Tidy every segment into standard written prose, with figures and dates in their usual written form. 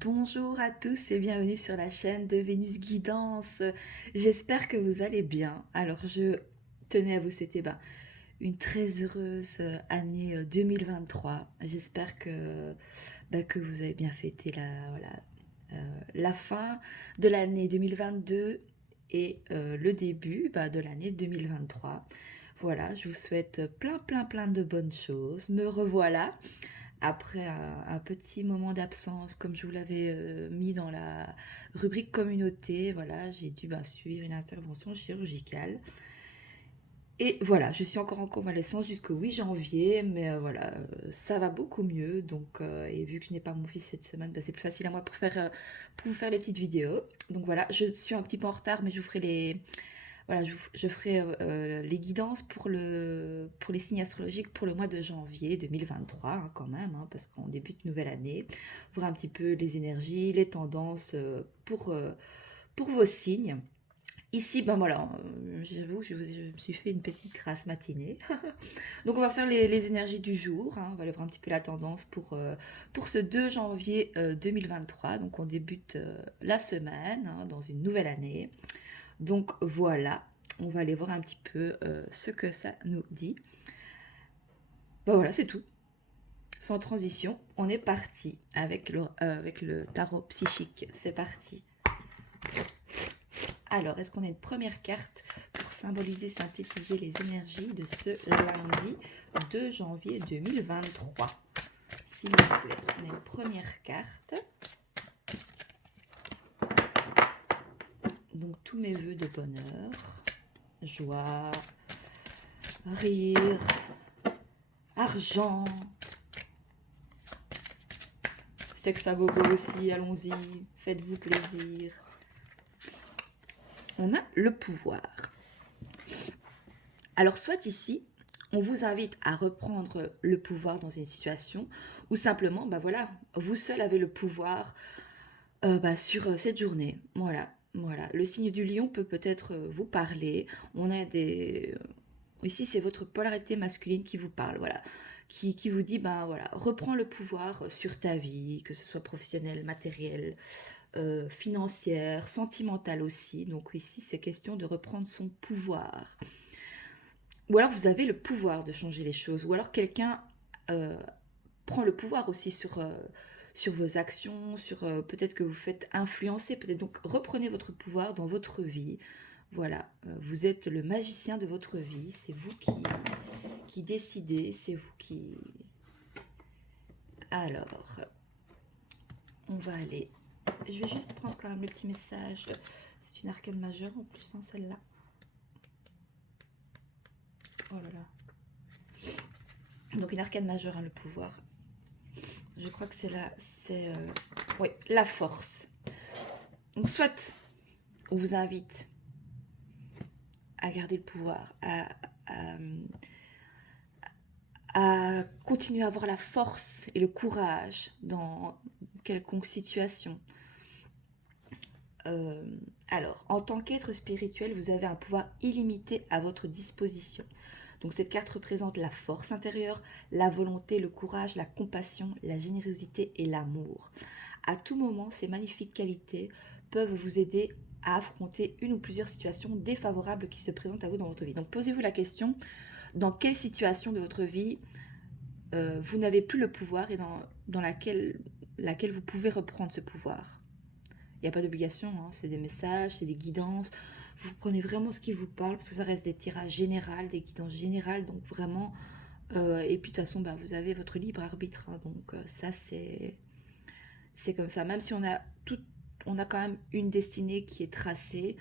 Bonjour à tous et bienvenue sur la chaîne de Vénus Guidance. J'espère que vous allez bien. Alors je tenais à vous souhaiter une très heureuse année 2023. J'espère que vous avez bien fêté la fin de l'année 2022 et le début de l'année 2023. Voilà, je vous souhaite plein de bonnes choses. Me revoilà après un petit moment d'absence, comme je vous l'avais mis dans la rubrique communauté. Voilà, j'ai dû suivre une intervention chirurgicale. Et voilà, je suis encore en convalescence jusqu'au 8 janvier, mais voilà, ça va beaucoup mieux. Donc, et vu que je n'ai pas mon fils cette semaine, c'est plus facile à moi pour vous faire les petites vidéos. Donc voilà, je suis un petit peu en retard, mais je vous ferai je ferai les guidances pour les signes astrologiques pour le mois de janvier 2023, hein, quand même, hein, parce qu'on débute une nouvelle année. Voir un petit peu les énergies, les tendances pour vos signes. Ici, j'avoue, je me suis fait une petite grasse matinée. Donc, on va faire les énergies du jour, hein. On va aller voir un petit peu la tendance pour ce 2 janvier 2023. Donc, on débute la semaine, hein, dans une nouvelle année. Donc, voilà, on va aller voir un petit peu ce que ça nous dit. Voilà, c'est tout. Sans transition, on est parti avec le tarot psychique. C'est parti. Alors, est-ce qu'on a une première carte pour symboliser, synthétiser les énergies de ce lundi 2 janvier 2023? S'il vous plaît, est-ce qu'on a une première carte? Donc, tous mes voeux de bonheur, joie, rire, argent, sexe à gogo aussi, allons-y, faites-vous plaisir. On a le pouvoir. Alors, soit ici, on vous invite à reprendre le pouvoir dans une situation où simplement, vous seul avez le pouvoir sur cette journée. Voilà. Le signe du lion peut-être vous parler. On a des... Ici, c'est votre polarité masculine qui vous parle, voilà. Qui vous dit, reprends le pouvoir sur ta vie, que ce soit professionnel, matériel, financière, sentimentale aussi. Donc ici, c'est question de reprendre son pouvoir. Ou alors vous avez le pouvoir de changer les choses. Ou alors quelqu'un euh, prend le pouvoir aussi sur vos actions, peut-être que vous faites influencer, peut-être donc reprenez votre pouvoir dans votre vie. Voilà, vous êtes le magicien de votre vie, c'est vous qui décidez, c'est vous qui... Alors, on va aller... Je vais juste prendre quand même le petit message. C'est une arcane majeure en plus, hein, celle-là. Oh là là. Donc une arcane majeure, hein, le pouvoir. Je crois que c'est oui, la force. Donc soit on vous invite à garder le pouvoir, à, à continuer à avoir la force et le courage dans quelconque situation. Euh, alors, en tant qu'être spirituel, vous avez un pouvoir illimité à votre disposition. Donc cette carte représente la force intérieure, la volonté, le courage, la compassion, la générosité et l'amour. À tout moment, ces magnifiques qualités peuvent vous aider à affronter une ou plusieurs situations défavorables qui se présentent à vous dans votre vie. Donc posez-vous la question, dans quelle situation de votre vie vous n'avez plus le pouvoir et dans laquelle vous pouvez reprendre ce pouvoir? Il n'y a pas d'obligation, hein, c'est des messages, c'est des guidances. Vous prenez vraiment ce qui vous parle, parce que ça reste des tirages généraux, des guidances générales, donc vraiment... et puis de toute façon, vous avez votre libre arbitre, hein, donc ça c'est comme ça. Même si on a quand même une destinée qui est tracée,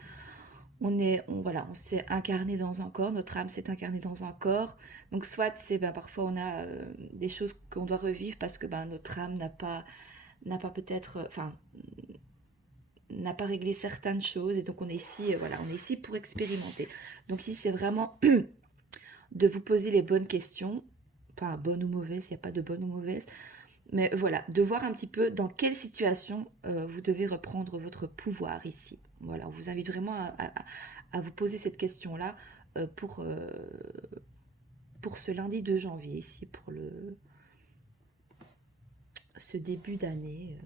on s'est incarné dans un corps, notre âme s'est incarnée dans un corps. Donc soit c'est parfois on a des choses qu'on doit revivre parce que notre âme n'a pas peut-être, n'a pas réglé certaines choses et donc on est ici, on est ici pour expérimenter. Donc ici c'est vraiment de vous poser les bonnes questions, pas bonne ou mauvaise, il n'y a pas de bonne ou mauvaise, mais voilà, de voir un petit peu dans quelle situation vous devez reprendre votre pouvoir ici. Voilà, on vous invite vraiment à vous poser cette question-là euh, pour, euh, pour ce lundi 2 janvier ici, pour ce début d'année.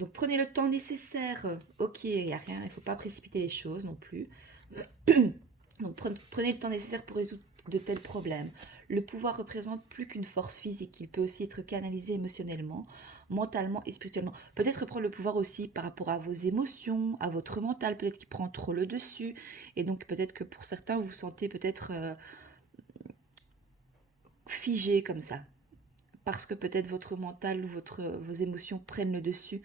Donc prenez le temps nécessaire. Ok, il n'y a rien, il ne faut pas précipiter les choses non plus. Donc prenez le temps nécessaire pour résoudre de tels problèmes. Le pouvoir représente plus qu'une force physique, il peut aussi être canalisé émotionnellement, mentalement et spirituellement. Peut-être prendre le pouvoir aussi par rapport à vos émotions, à votre mental, peut-être qu'il prend trop le dessus. Et donc peut-être que pour certains, vous vous sentez peut-être figé comme ça. Parce que peut-être votre mental ou vos émotions prennent le dessus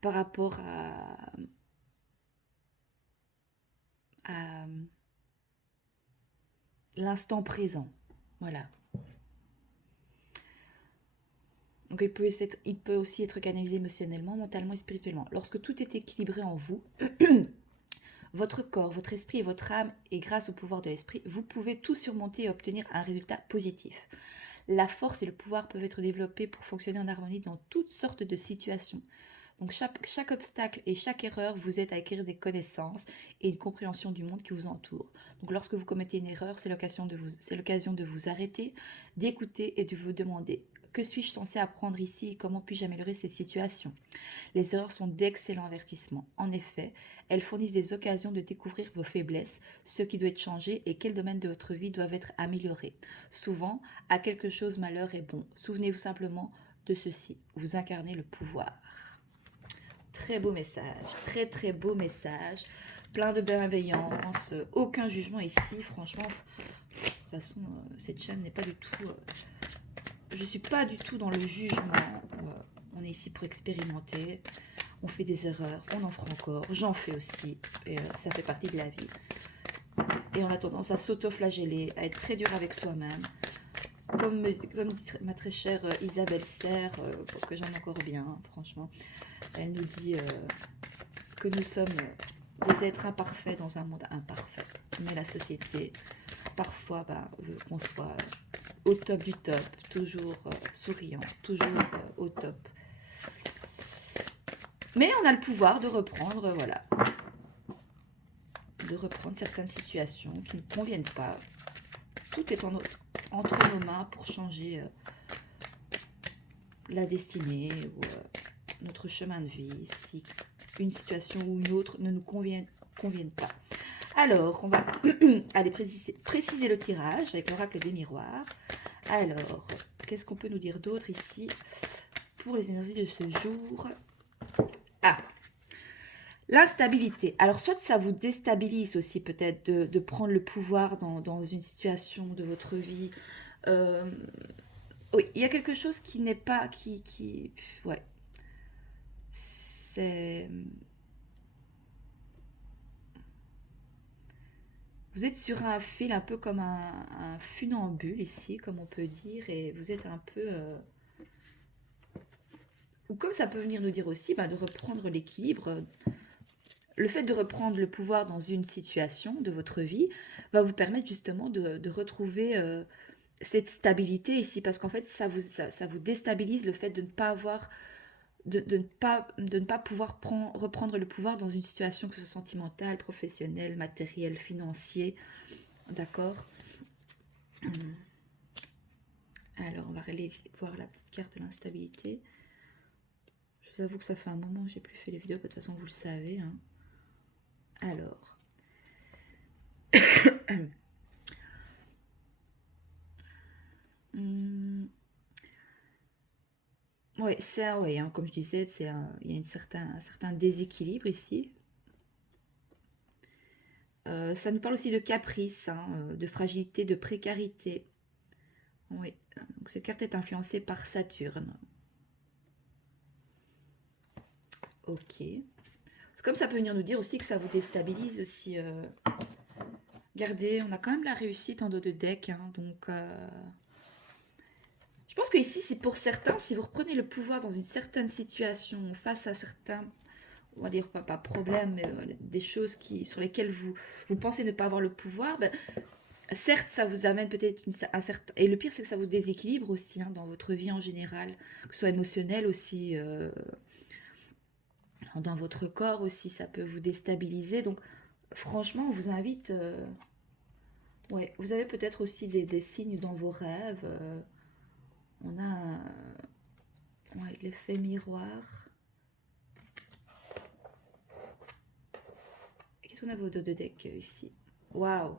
par rapport à l'instant présent. Voilà. Donc il peut aussi être canalisé émotionnellement, mentalement et spirituellement. Lorsque tout est équilibré en vous, votre corps, votre esprit et votre âme, et grâce au pouvoir de l'esprit, vous pouvez tout surmonter et obtenir un résultat positif. La force et le pouvoir peuvent être développés pour fonctionner en harmonie dans toutes sortes de situations. Donc chaque obstacle et chaque erreur vous aide à acquérir des connaissances et une compréhension du monde qui vous entoure. Donc lorsque vous commettez une erreur, c'est l'occasion de vous arrêter, d'écouter et de vous demander: que suis-je censé apprendre ici et comment puis-je améliorer cette situation? Les erreurs sont d'excellents avertissements. En effet, elles fournissent des occasions de découvrir vos faiblesses, ce qui doit être changé et quels domaines de votre vie doivent être améliorés. Souvent, à quelque chose malheur est bon. Souvenez-vous simplement de ceci: vous incarnez le pouvoir. Très beau message, très très beau message, plein de bienveillance, aucun jugement ici, franchement. De toute façon, cette chaîne n'est pas du tout... je ne suis pas du tout dans le jugement. On est ici pour expérimenter. On fait des erreurs, on en fera encore. J'en fais aussi. Et ça fait partie de la vie. Et on a tendance à s'auto-flageller, à être très dur avec soi-même. Comme dit ma très chère Isabelle Serre, que j'aime encore bien, franchement. Elle nous dit que nous sommes des êtres imparfaits dans un monde imparfait. Mais la société, parfois, veut qu'on soit au top du top, toujours souriant, toujours au top. Mais on a le pouvoir de reprendre, voilà, de reprendre certaines situations qui ne conviennent pas. Tout est entre nos mains pour changer la destinée ou notre chemin de vie, si une situation ou une autre ne nous conviennent pas. Alors, on va aller préciser le tirage avec l'oracle des miroirs. Alors, qu'est-ce qu'on peut nous dire d'autre ici pour les énergies de ce jour? Ah, l'instabilité. Alors, soit ça vous déstabilise aussi peut-être de prendre le pouvoir dans une situation de votre vie. Oui, il y a quelque chose qui n'est pas... ouais. C'est... Vous êtes sur un fil un peu comme un funambule ici, comme on peut dire, et vous êtes un peu... ou comme ça peut venir nous dire aussi, de reprendre l'équilibre. Le fait de reprendre le pouvoir dans une situation de votre vie va vous permettre justement de retrouver cette stabilité ici, parce qu'en fait, ça vous déstabilise le fait de ne pas avoir... de ne pas pouvoir reprendre le pouvoir dans une situation, que ce soit sentimentale, professionnelle, matérielle, financière. D'accord? Alors, on va aller voir la petite carte de l'instabilité. Je vous avoue que ça fait un moment que j'ai plus fait les vidéos, de toute façon, vous le savez. Hein. Alors. Oui, ouais, hein, comme je disais, il y a un certain déséquilibre ici. Ça nous parle aussi de caprice, hein, de fragilité, de précarité. Oui, donc cette carte est influencée par Saturne. Ok. Comme ça peut venir nous dire aussi que ça vous déstabilise aussi. Regardez, on a quand même la réussite en dos de deck, hein, donc... Je pense que ici, c'est pour certains, si vous reprenez le pouvoir dans une certaine situation, face à certains, on va dire pas problème, mais des choses sur lesquelles vous pensez ne pas avoir le pouvoir, certes, ça vous amène peut-être un certain... Et le pire, c'est que ça vous déséquilibre aussi dans votre vie en général, que ce soit émotionnel aussi, dans votre corps aussi, ça peut vous déstabiliser. Donc, franchement, on vous invite... ouais, vous avez peut-être aussi des signes dans vos rêves. On a ouais, l'effet miroir. Qu'est-ce qu'on a au dos de deck ici? Waouh!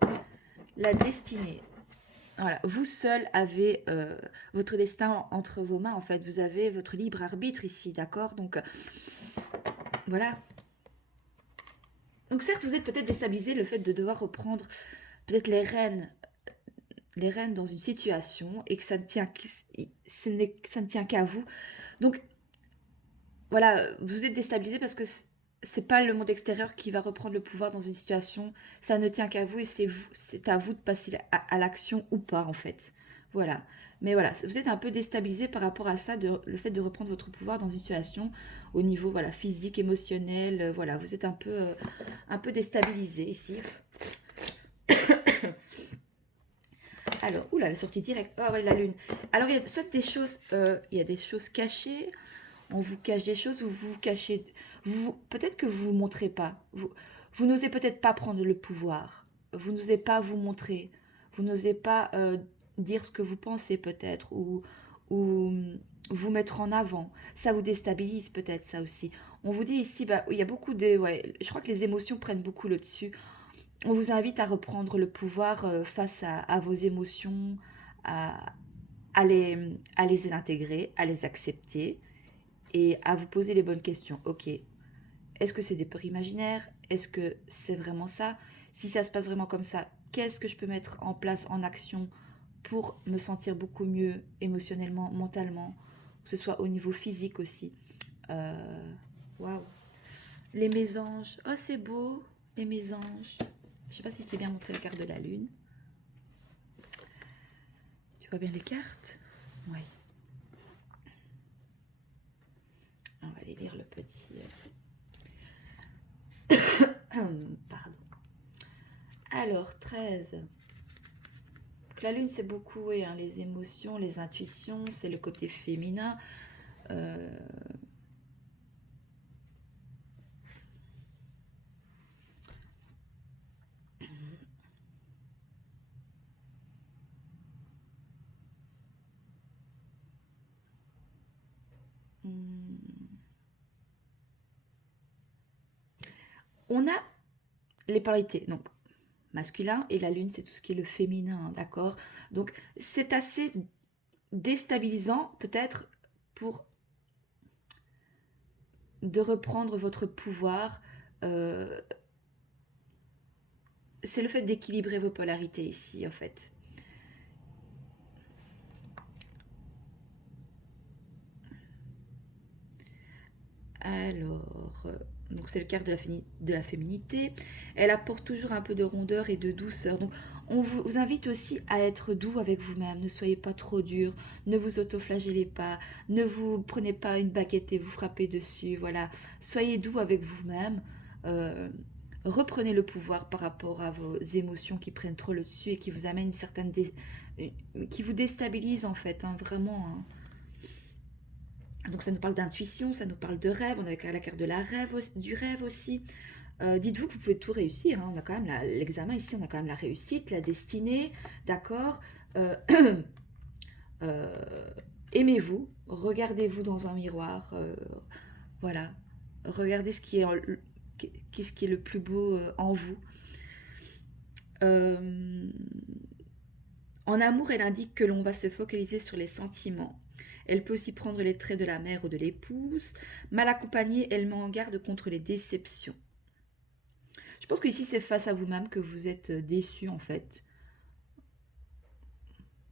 La destinée. Voilà, vous seul avez votre destin entre vos mains, en fait. Vous avez votre libre arbitre ici, d'accord? Donc, voilà. Donc, certes, vous êtes peut-être déstabilisé, le fait de devoir reprendre peut-être les rênes dans une situation et que ça ne tient, ça ne tient qu'à vous. Donc, voilà, vous êtes déstabilisé parce que c'est pas le monde extérieur qui va reprendre le pouvoir dans une situation. Ça ne tient qu'à vous et c'est à vous de passer à l'action ou pas en fait. Voilà. Mais voilà, vous êtes un peu déstabilisé par rapport à ça, le fait de reprendre votre pouvoir dans une situation au niveau voilà physique, émotionnel. Voilà, vous êtes un peu déstabilisé ici. Alors, oula, la sortie directe. Oh ouais, la lune. Alors, il y a soit des choses, il y a des choses cachées. On vous cache des choses ou vous vous cachez. Peut-être que vous vous montrez pas. Vous n'osez peut-être pas prendre le pouvoir. Vous n'osez pas vous montrer. Vous n'osez pas dire ce que vous pensez peut-être ou vous mettre en avant. Ça vous déstabilise peut-être ça aussi. On vous dit ici, bah, il y a beaucoup de... Ouais, je crois que les émotions prennent beaucoup le dessus. On vous invite à reprendre le pouvoir face à vos émotions, à, à les intégrer, à les accepter et à vous poser les bonnes questions. Ok, est-ce que c'est des peurs imaginaires? Est-ce que c'est vraiment ça? Si ça se passe vraiment comme ça, qu'est-ce que je peux mettre en place en action pour me sentir beaucoup mieux émotionnellement, mentalement, que ce soit au niveau physique aussi. Waouh. Les mésanges. Oh, c'est beau, les mésanges. Je sais pas si je t'ai bien montré la carte de la lune. Tu vois bien les cartes? Oui. On va aller lire le petit... Pardon. Alors, 13. Donc, la lune, c'est beaucoup oui, hein, les émotions, les intuitions, c'est le côté féminin. Euh... On a les polarités, donc masculin, et la lune, c'est tout ce qui est le féminin, d'accord? Donc, c'est assez déstabilisant, peut-être, pour de reprendre votre pouvoir. C'est le fait d'équilibrer vos polarités ici, en fait. Alors, donc c'est le quart de la féminité. Elle apporte toujours un peu de rondeur et de douceur. Donc, on vous invite aussi à être doux avec vous-même. Ne soyez pas trop dur. Ne vous autoflagellez pas. Ne vous prenez pas une baguette et vous frappez dessus. Voilà. Soyez doux avec vous-même. Euh, Reprenez le pouvoir par rapport à vos émotions qui prennent trop le dessus et qui vous amènent une certaine... qui vous déstabilisent en fait, hein, vraiment. Hein. Donc ça nous parle d'intuition, ça nous parle de rêve, on a la carte de la rêve, du rêve aussi. Dites-vous que vous pouvez tout réussir, hein. On a quand même l'examen ici, on a quand même la réussite, la destinée, d'accord. Euh, euh, Aimez-vous, regardez-vous dans un miroir, voilà. Regardez ce qui est, ce qui est le plus beau en vous. Euh, En amour, elle indique que l'on va se focaliser sur les sentiments. Elle peut aussi prendre les traits de la mère ou de l'épouse. Mal accompagnée, elle met en garde contre les déceptions. Je pense qu'ici, c'est face à vous-même que vous êtes déçu, en fait.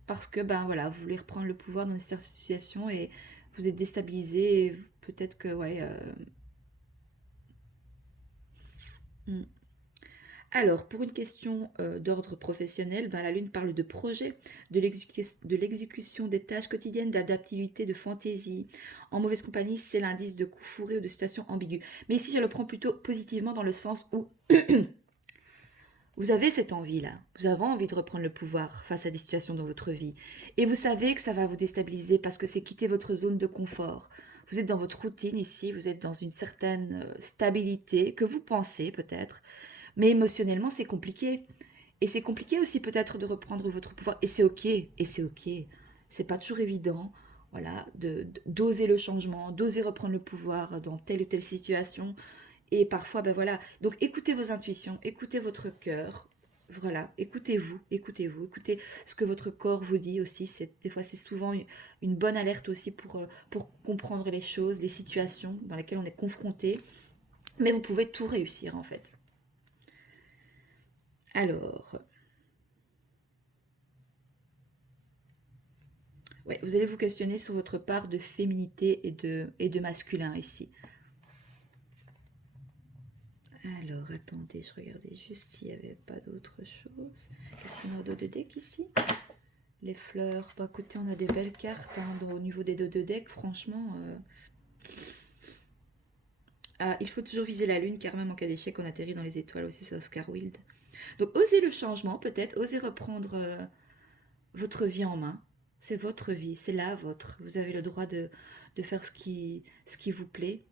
Parce que, ben voilà, vous voulez reprendre le pouvoir dans une certaine situation et vous êtes déstabilisé. Et peut-être que, ouais. Hmm. Alors, pour une question d'ordre professionnel, ben, la Lune parle de projet, de l'exécution des tâches quotidiennes, d'adaptabilité, de fantaisie. En mauvaise compagnie, c'est l'indice de coup fourré ou de situation ambiguë. Mais ici, je le prends plutôt positivement dans le sens où vous avez cette envie-là. Vous avez envie de reprendre le pouvoir face à des situations dans votre vie. Et vous savez que ça va vous déstabiliser parce que c'est quitter votre zone de confort. Vous êtes dans votre routine ici, vous êtes dans une certaine stabilité que vous pensez peut-être. Mais émotionnellement, c'est compliqué. Et c'est compliqué aussi peut-être de reprendre votre pouvoir. Et c'est ok. Et c'est ok. C'est pas toujours évident. Voilà, d'oser le changement, d'oser reprendre le pouvoir dans telle ou telle situation. Et parfois, ben voilà. Donc écoutez vos intuitions, écoutez votre cœur. Voilà, écoutez-vous, écoutez-vous, écoutez ce que votre corps vous dit aussi. Des fois, c'est souvent une bonne alerte aussi pour comprendre les choses, les situations dans lesquelles on est confronté. Mais vous pouvez tout réussir en fait. Alors, ouais, vous allez vous questionner sur votre part de féminité et de masculin ici. Alors, attendez, je regardais juste s'il n'y avait pas d'autre chose. Qu'est-ce qu'on a d'autre de deck ici? Les fleurs. Bah écoutez, on a des belles cartes hein, au niveau des deux de deck, franchement. Ah, il faut toujours viser la lune, car même en cas d'échec, on atterrit dans les étoiles aussi, c'est Oscar Wilde. Donc, osez le changement, peut-être. Osez reprendre votre vie en main. C'est votre vie, c'est la vôtre. Vous avez le droit de faire ce qui vous plaît.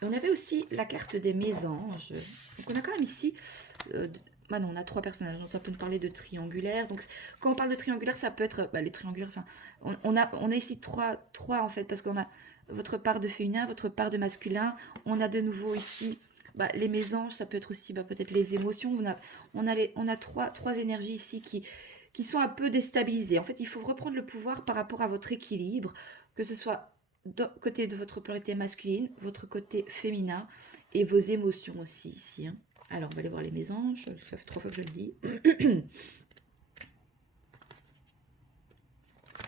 Et on avait aussi la carte des mésanges. Donc on a quand même ici... bah non, on a trois personnages, donc ça peut nous parler de triangulaire. Donc quand on parle de triangulaire, ça peut être... Bah, les triangulaires, enfin... On a ici trois en fait, parce qu'on a votre part de féminin, votre part de masculin. On a de nouveau ici... Bah, les mésanges, ça peut être aussi bah, peut-être les émotions. On a trois énergies ici qui sont un peu déstabilisées. En fait, il faut reprendre le pouvoir par rapport à votre équilibre, que ce soit côté de votre polarité masculine, votre côté féminin et vos émotions aussi ici. Hein. Alors, on va aller voir les mésanges. Ça fait 3 fois que je le dis.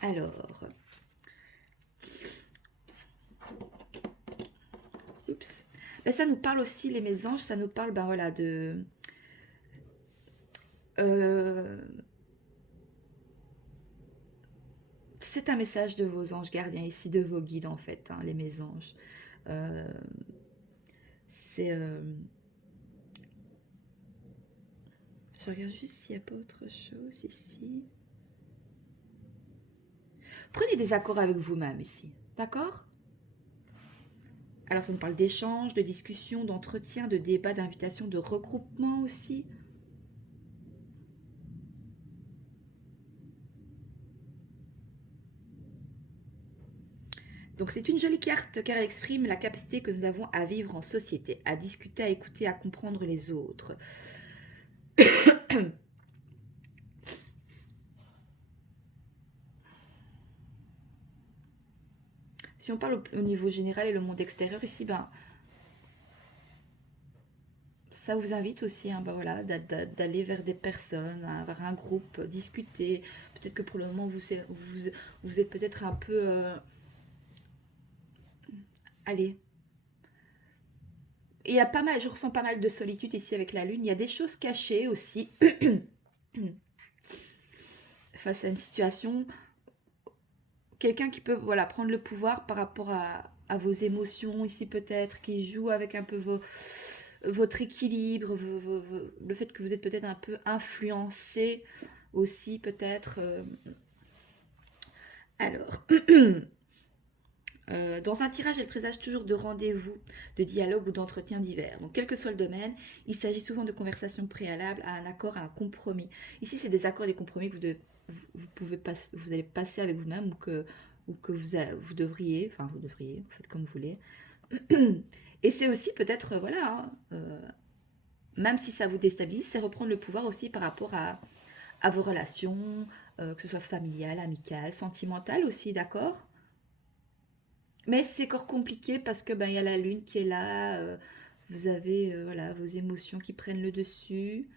Alors, oups. Ben, ça nous parle aussi, les mésanges, ça nous parle ben, voilà, de... Euh, c'est un message de vos anges gardiens ici, de vos guides en fait, hein, les mésanges. Euh, c'est... je regarde juste s'il n'y a pas autre chose ici. Prenez des accords avec vous-même ici, d'accord? Alors ça nous parle d'échanges, de discussions, d'entretiens, de débats, d'invitations, de regroupements aussi. Donc c'est une jolie carte car elle exprime la capacité que nous avons à vivre en société, à discuter, à écouter, à comprendre les autres. Si on parle au niveau général et le monde extérieur ici, ben, ça vous invite aussi hein, ben voilà, d'aller vers des personnes, hein, vers un groupe, discuter. Peut-être que pour le moment, vous êtes peut-être un peu... allez. Et il y a pas mal, je ressens pas mal de solitude ici avec la lune. Il y a des choses cachées aussi face à une situation. Quelqu'un qui peut voilà, prendre le pouvoir par rapport à vos émotions ici peut-être, qui joue avec un peu votre équilibre, le fait que vous êtes peut-être un peu influencé aussi peut-être. Alors, dans un tirage, elle présage toujours de rendez-vous, de dialogue ou d'entretiens divers. Donc, quel que soit le domaine, il s'agit souvent de conversations préalables à un accord, à un compromis. Ici, c'est des accords et des compromis que vous allez passer avec vous-même ou que vous devriez, enfin, vous devriez, vous faites comme vous voulez. Et c'est aussi peut-être, voilà, hein, même si ça vous déstabilise, c'est reprendre le pouvoir aussi par rapport à vos relations, que ce soit familiales, amicales, sentimentales aussi, d'accord? Mais c'est encore compliqué parce que ben il y a la lune qui est là, vous avez voilà vos émotions qui prennent le dessus.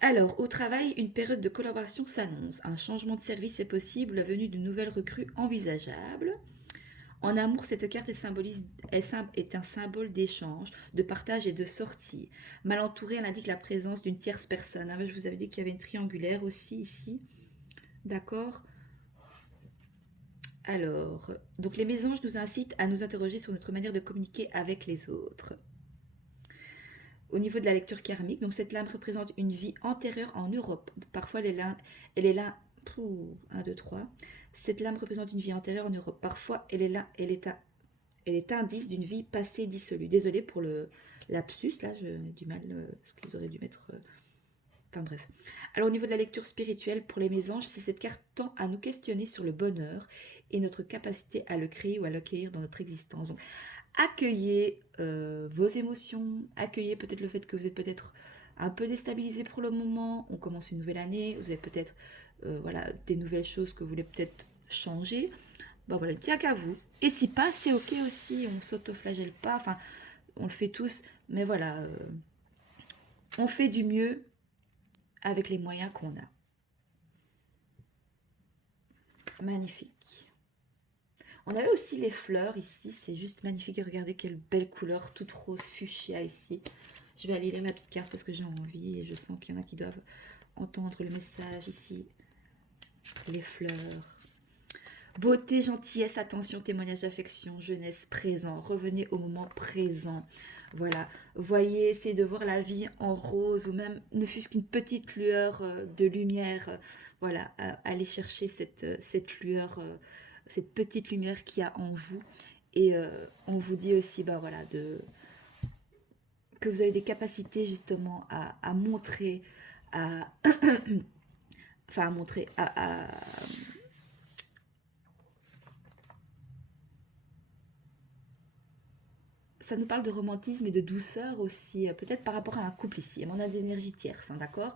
Alors, au travail, une période de collaboration s'annonce. Un changement de service est possible, la venue de nouvelles recrues envisageable. En amour, cette carte est un symbole d'échange, de partage et de sortie. Mal entourée, elle indique la présence d'une tierce personne. Ah, je vous avais dit qu'il y avait une triangulaire aussi ici. D'accord. Alors, donc les mésanges nous incitent à nous interroger sur notre manière de communiquer avec les autres. Au niveau de la lecture karmique, donc cette lame représente une vie antérieure en Europe. Parfois, elle est là, 1, 2, 3. Cette lame représente une vie antérieure en Europe. Parfois, elle est indice d'une vie passée dissolue. Désolée pour le lapsus, là, j'ai du mal, parce que vous aurez dû mettre Enfin bref. Alors au niveau de la lecture spirituelle, pour les mésanges, c'est cette carte tend à nous questionner sur le bonheur et notre capacité à le créer ou à l'accueillir dans notre existence. Donc, accueillez vos émotions, accueillez peut-être le fait que vous êtes peut-être un peu déstabilisé pour le moment, on commence une nouvelle année, vous avez peut-être voilà, des nouvelles choses que vous voulez peut-être changer. Bon voilà, il ne tient qu'à vous. Et si pas, c'est ok aussi, on s'autoflagelle pas, enfin on le fait tous, mais voilà, on fait du mieux avec les moyens qu'on a. Magnifique. On avait aussi les fleurs ici, c'est juste magnifique. Et regardez quelle belle couleur, toute rose fuchsia ici. Je vais aller lire la petite carte parce que j'ai envie et je sens qu'il y en a qui doivent entendre le message ici. Les fleurs. Beauté, gentillesse, attention, témoignage d'affection, jeunesse, présent. Revenez au moment présent. Voilà. Voyez, essayez de voir la vie en rose ou même ne fût-ce qu'une petite lueur de lumière. Voilà. Allez chercher cette lueur, cette petite lumière qu'il y a en vous. Et on vous dit aussi, bah voilà, que vous avez des capacités justement à montrer, à, enfin à montrer, ça nous parle de romantisme et de douceur aussi, peut-être par rapport à un couple ici. On a des énergies tierces, hein, d'accord.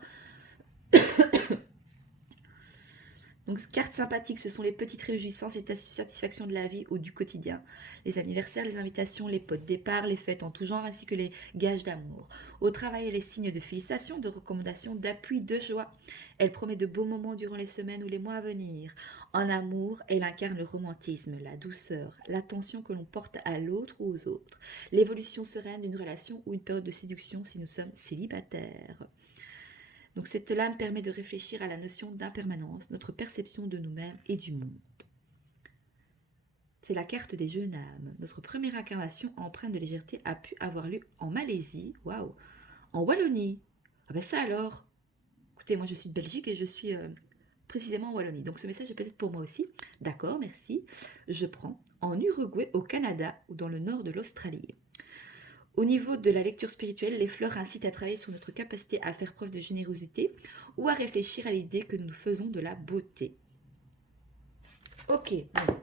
Donc, cartes sympathiques, ce sont les petites réjouissances et satisfactions de la vie ou du quotidien. Les anniversaires, les invitations, les pots de départ, les fêtes en tout genre, ainsi que les gages d'amour. Au travail, les signes de félicitations, de recommandations, d'appui, de joie. Elle promet de beaux moments durant les semaines ou les mois à venir. En amour, elle incarne le romantisme, la douceur, l'attention que l'on porte à l'autre ou aux autres. L'évolution sereine d'une relation ou une période de séduction si nous sommes célibataires. Donc cette lame permet de réfléchir à la notion d'impermanence, notre perception de nous-mêmes et du monde. C'est la carte des jeunes âmes. Notre première incarnation empreinte de légèreté a pu avoir lieu en Malaisie, waouh, en Wallonie. Ah ben ça alors. Écoutez, moi je suis de Belgique et je suis précisément en Wallonie. Donc ce message est peut-être pour moi aussi. D'accord, merci. Je prends en Uruguay, au Canada ou dans le nord de l'Australie. Au niveau de la lecture spirituelle, les fleurs incitent à travailler sur notre capacité à faire preuve de générosité ou à réfléchir à l'idée que nous faisons de la beauté. Ok, bon.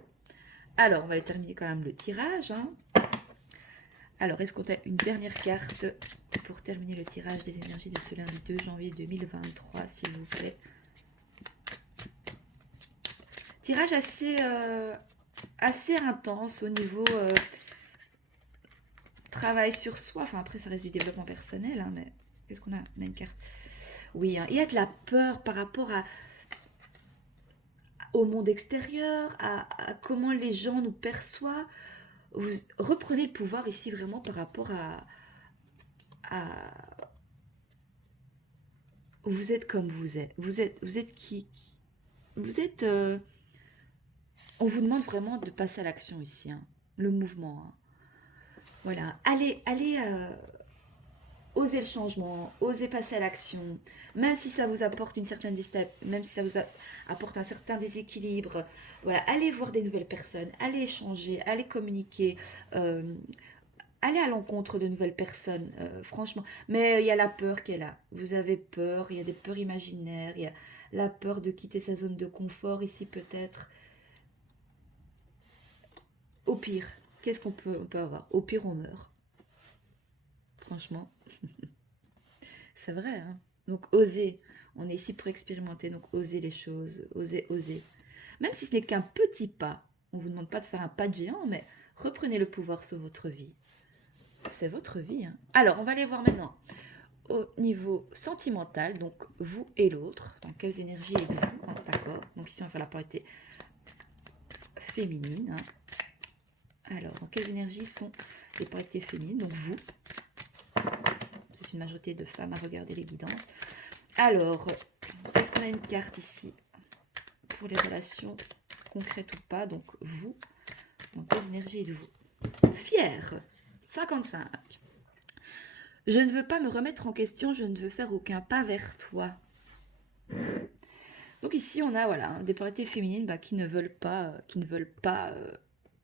Alors, on va terminer quand même le tirage. Hein. Alors, est-ce qu'on a une dernière carte pour terminer le tirage des énergies de ce lundi 2 janvier 2023, s'il vous plaît. Tirage assez intense au niveau travail sur soi. Enfin, après, ça reste du développement personnel, hein, mais qu'est-ce qu'on a? On a une carte. Oui, hein, il y a de la peur par rapport au monde extérieur, à comment les gens nous perçoivent. Vous reprenez le pouvoir ici vraiment par rapport à vous êtes comme vous êtes. Vous êtes qui vous êtes. On vous demande vraiment de passer à l'action ici, hein, le mouvement. Hein. Voilà, allez osez le changement, osez passer à l'action, même si ça vous apporte une certaine même si ça vous apporte un certain déséquilibre. Voilà, allez voir des nouvelles personnes, allez échanger, allez communiquer, euh, allez à l'encontre de nouvelles personnes, franchement. Mais il y a la peur qui est là. Vous avez peur, il y a des peurs imaginaires, il y a la peur de quitter sa zone de confort ici peut-être. Au pire, qu'est-ce on peut avoir? Au pire, on meurt. Franchement. C'est vrai, hein. Donc osez. On est ici pour expérimenter, donc osez les choses, osez. Même si ce n'est qu'un petit pas, on ne vous demande pas de faire un pas de géant, mais reprenez le pouvoir sur votre vie. C'est votre vie. Hein. Alors, on va aller voir maintenant au niveau sentimental, donc vous et l'autre. Dans quelles énergies êtes-vous? Hein, d'accord. Donc ici, on va faire la polarité féminine. Hein. Alors, dans quelles énergies sont les polarités féminines? Donc vous. C'est une majorité de femmes à regarder les guidances. Alors, est-ce qu'on a une carte ici pour les relations concrètes ou pas? Donc, vous, dans quelles énergies êtes-vous? Fier, 55. Je ne veux pas me remettre en question, je ne veux faire aucun pas vers toi. Donc ici, on a voilà, des polarités féminines qui ne veulent pas,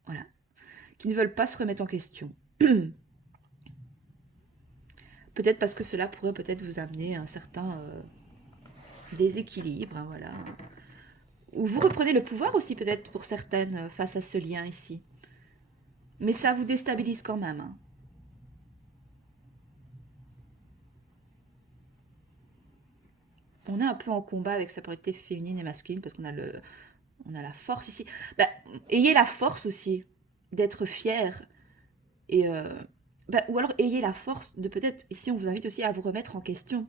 voilà, qui ne veulent pas se remettre en question. Peut-être parce que cela pourrait peut-être vous amener un certain déséquilibre, hein, voilà. Ou vous reprenez le pouvoir aussi peut-être pour certaines face à ce lien ici. Mais ça vous déstabilise quand même, hein. On est un peu en combat avec sa polarité féminine et masculine parce on a la force ici. Bah, ayez la force aussi d'être fier et ou alors ayez la force de peut-être ici on vous invite aussi à vous remettre en question.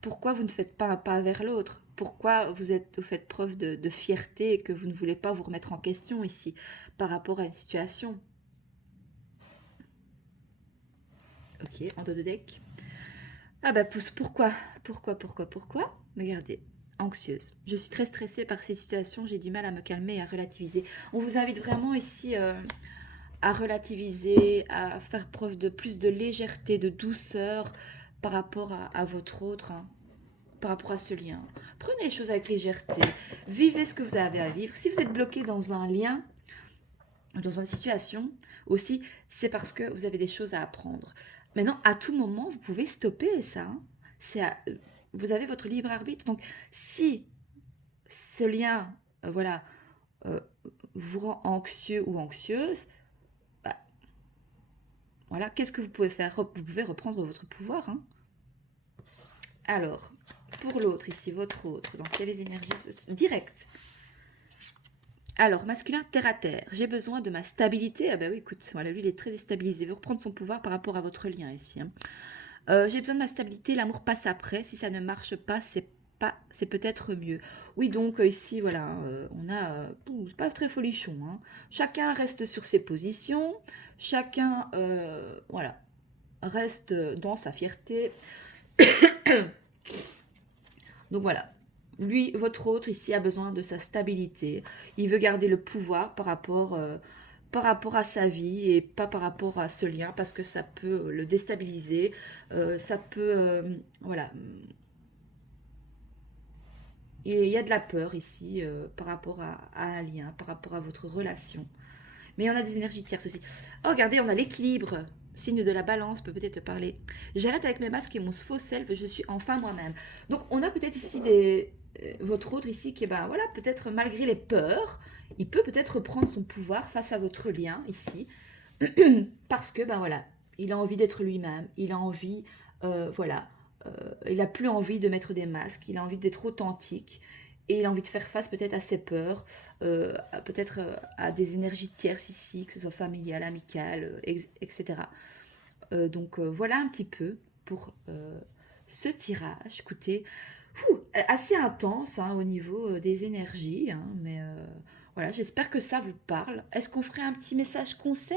Pourquoi vous ne faites pas un pas vers l'autre? Pourquoi vous faites preuve de fierté et que vous ne voulez pas vous remettre en question ici par rapport à une situation? Ok, en dos de deck. Ah bah pourquoi? Regardez, anxieuse. Je suis très stressée par ces situations, j'ai du mal à me calmer et à relativiser. On vous invite vraiment ici à relativiser, à faire preuve de plus de légèreté, de douceur par rapport à votre autre, hein, par rapport à ce lien. Prenez les choses avec légèreté, vivez ce que vous avez à vivre. Si vous êtes bloqué dans un lien, dans une situation aussi, c'est parce que vous avez des choses à apprendre. Maintenant, à tout moment, vous pouvez stopper ça, hein. Vous avez votre libre arbitre. Donc, si ce lien, voilà, euh, vous rend anxieux ou anxieuse, bah, voilà, qu'est-ce que vous pouvez faire? Vous pouvez reprendre votre pouvoir, hein. Alors, pour l'autre ici, votre autre, dans quelles énergies directes? Alors, masculin, terre à terre. J'ai besoin de ma stabilité. Ah bah oui, écoute, voilà, lui, il est très déstabilisé. Il veut reprendre son pouvoir par rapport à votre lien ici, hein. J'ai besoin de ma stabilité. L'amour passe après. Si ça ne marche pas, c'est peut-être mieux. Oui, donc ici, voilà, on a, c'est pas très folichon, hein. Chacun reste sur ses positions. Chacun, voilà, reste dans sa fierté. Donc voilà. Lui, votre autre ici a besoin de sa stabilité. Il veut garder le pouvoir par rapport à sa vie et pas par rapport à ce lien parce que ça peut le déstabiliser. Ça peut, voilà. Il y a de la peur ici par rapport à un lien, par rapport à votre relation. Mais on a des énergies tierces aussi. Oh, regardez, on a l'équilibre. Signe de la balance peut peut-être parler. J'arrête avec mes masques et mon faux self, je suis enfin moi-même. Donc on a peut-être ici votre autre ici qui, ben voilà, peut-être malgré les peurs, il peut peut-être reprendre son pouvoir face à votre lien ici. Parce que, ben voilà, il a envie d'être lui-même, il a envie, voilà, il a plus envie de mettre des masques, il a envie d'être authentique et il a envie de faire face peut-être à ses peurs, peut-être à des énergies tierces ici, que ce soit familiale, amicale, etc. Donc voilà un petit peu pour ce tirage. Écoutez, assez intense hein, au niveau des énergies, hein, mais voilà, j'espère que ça vous parle. Est-ce qu'on ferait un petit message conseil?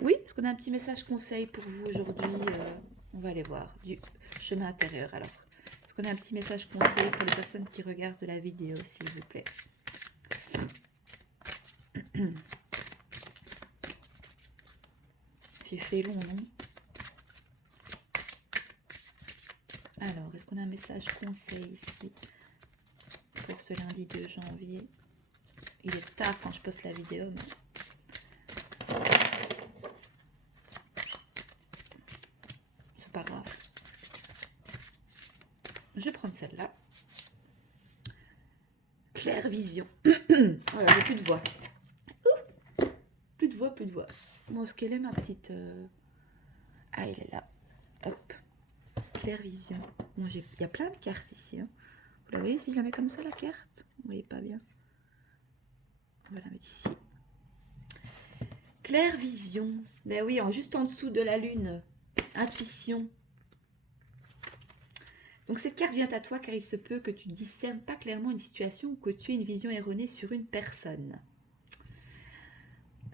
Oui, est-ce qu'on a un petit message conseil pour vous aujourd'hui? On va aller voir du chemin intérieur alors. Est-ce qu'on a un petit message conseil pour les personnes qui regardent la vidéo, s'il vous plaît? J'ai fait long, non? Alors, est-ce qu'on a un message conseil ici pour ce lundi 2 janvier? Il est tard quand je poste la vidéo, mais c'est pas grave. Je vais prendre celle-là. Claire vision. Voilà, j'ai plus de voix. Plus de voix, plus de voix. Bon, est-ce qu'elle est ma petite... Ah, elle est là. Hop. Claire vision. Bon, il y a plein de cartes ici, hein. Vous la voyez si je la mets comme ça, la carte? Vous voyez pas bien. On va la mettre ici. Claire vision. Ben oui, juste en dessous de la lune. Intuition. Donc cette carte vient à toi car il se peut que tu discernes pas clairement une situation ou que tu aies une vision erronée sur une personne,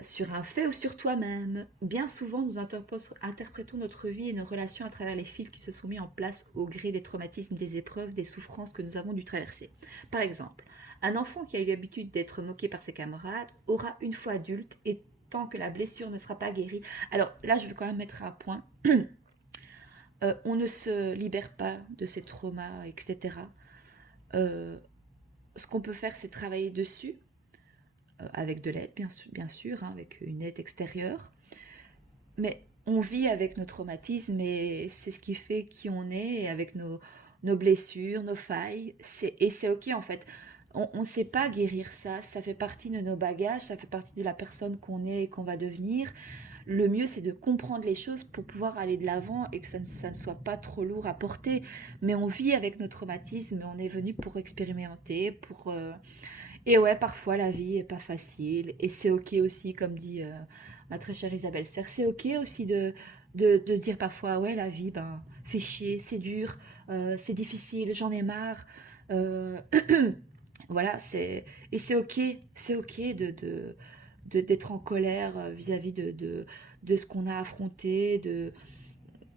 sur un fait ou sur toi-même. Bien souvent, nous interprétons notre vie et nos relations à travers les fils qui se sont mis en place au gré des traumatismes, des épreuves, des souffrances que nous avons dû traverser. Par exemple, un enfant qui a eu l'habitude d'être moqué par ses camarades aura une fois adulte et tant que la blessure ne sera pas guérie. Alors là, je veux quand même mettre un point. On ne se libère pas de ces traumas, etc. Ce qu'on peut faire, c'est travailler dessus, avec de l'aide, bien sûr hein, avec une aide extérieure. Mais on vit avec nos traumatismes et c'est ce qui fait qui on est, et avec nos blessures, nos failles. Et c'est ok en fait. On ne sait pas guérir ça, ça fait partie de nos bagages, ça fait partie de la personne qu'on est et qu'on va devenir. Le mieux, c'est de comprendre les choses pour pouvoir aller de l'avant et que ça ne soit pas trop lourd à porter. Mais on vit avec nos traumatismes, on est venu pour expérimenter, pour... Et ouais, parfois la vie est pas facile. Et c'est ok aussi, comme dit ma très chère Isabelle Serre, c'est ok aussi de dire parfois, ouais, la vie, ben, fait chier, c'est dur, c'est difficile, j'en ai marre. Euh, voilà, et c'est ok d'être en colère vis-à-vis de ce qu'on a affronté,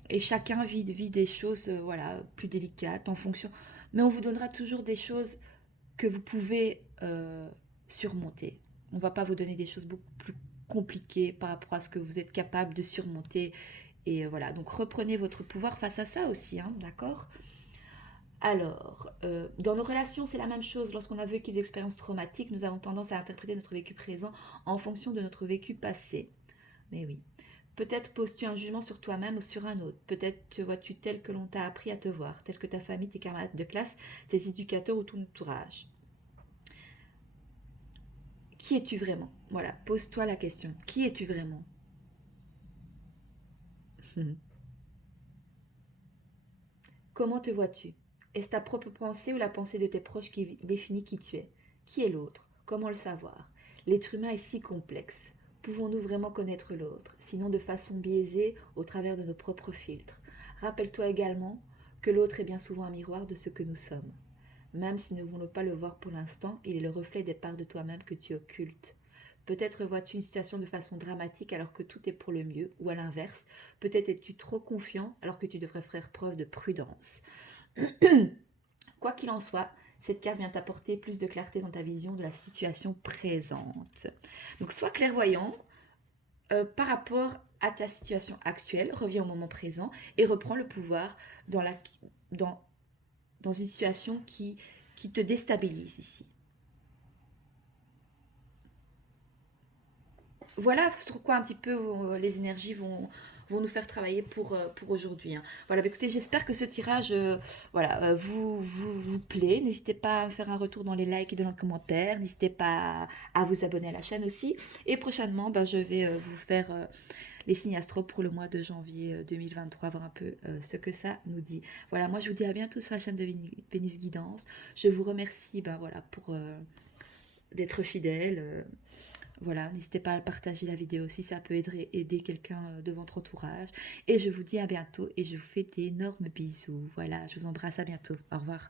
et chacun vit des choses voilà, plus délicates en fonction. Mais on vous donnera toujours des choses que vous pouvez surmonter. On ne va pas vous donner des choses beaucoup plus compliquées par rapport à ce que vous êtes capable de surmonter. Et voilà, donc reprenez votre pouvoir face à ça aussi, hein, d'accord? Alors, dans nos relations, c'est la même chose. Lorsqu'on a vécu des expériences traumatiques, nous avons tendance à interpréter notre vécu présent en fonction de notre vécu passé. Mais oui. Peut-être poses-tu un jugement sur toi-même ou sur un autre. Peut-être te vois-tu tel que l'on t'a appris à te voir, tel que ta famille, tes camarades de classe, tes éducateurs ou ton entourage. Qui es-tu vraiment? Voilà, pose-toi la question. Qui es-tu vraiment? Comment te vois-tu? Est-ce ta propre pensée ou la pensée de tes proches qui définit qui tu es? Qui est l'autre? Comment le savoir? L'être humain est si complexe. Pouvons-nous vraiment connaître l'autre, sinon de façon biaisée au travers de nos propres filtres? Rappelle-toi également que l'autre est bien souvent un miroir de ce que nous sommes. Même si nous ne voulons pas le voir pour l'instant, il est le reflet des parts de toi-même que tu occultes. Peut-être vois-tu une situation de façon dramatique alors que tout est pour le mieux, ou à l'inverse, peut-être es-tu trop confiant alors que tu devrais faire preuve de prudence. Quoi qu'il en soit, cette carte vient t'apporter plus de clarté dans ta vision de la situation présente. Donc sois clairvoyant par rapport à ta situation actuelle, reviens au moment présent et reprends le pouvoir dans, dans, dans une situation qui te déstabilise ici. Voilà sur quoi un petit peu les énergies vont nous faire travailler pour aujourd'hui, hein. Voilà, bah, écoutez, j'espère que ce tirage voilà, vous plaît. N'hésitez pas à faire un retour dans les likes et dans les commentaires. N'hésitez pas à vous abonner à la chaîne aussi. Et prochainement, bah, je vais vous faire les signes astro pour le mois de janvier 2023, voir un peu ce que ça nous dit. Voilà, moi je vous dis à bientôt sur la chaîne de Vénus Guidance. Je vous remercie ben, voilà, pour d'être fidèle. Voilà, n'hésitez pas à partager la vidéo si ça peut aider quelqu'un de votre entourage. Et je vous dis à bientôt et je vous fais d'énormes bisous. Voilà, je vous embrasse, à bientôt. Au revoir.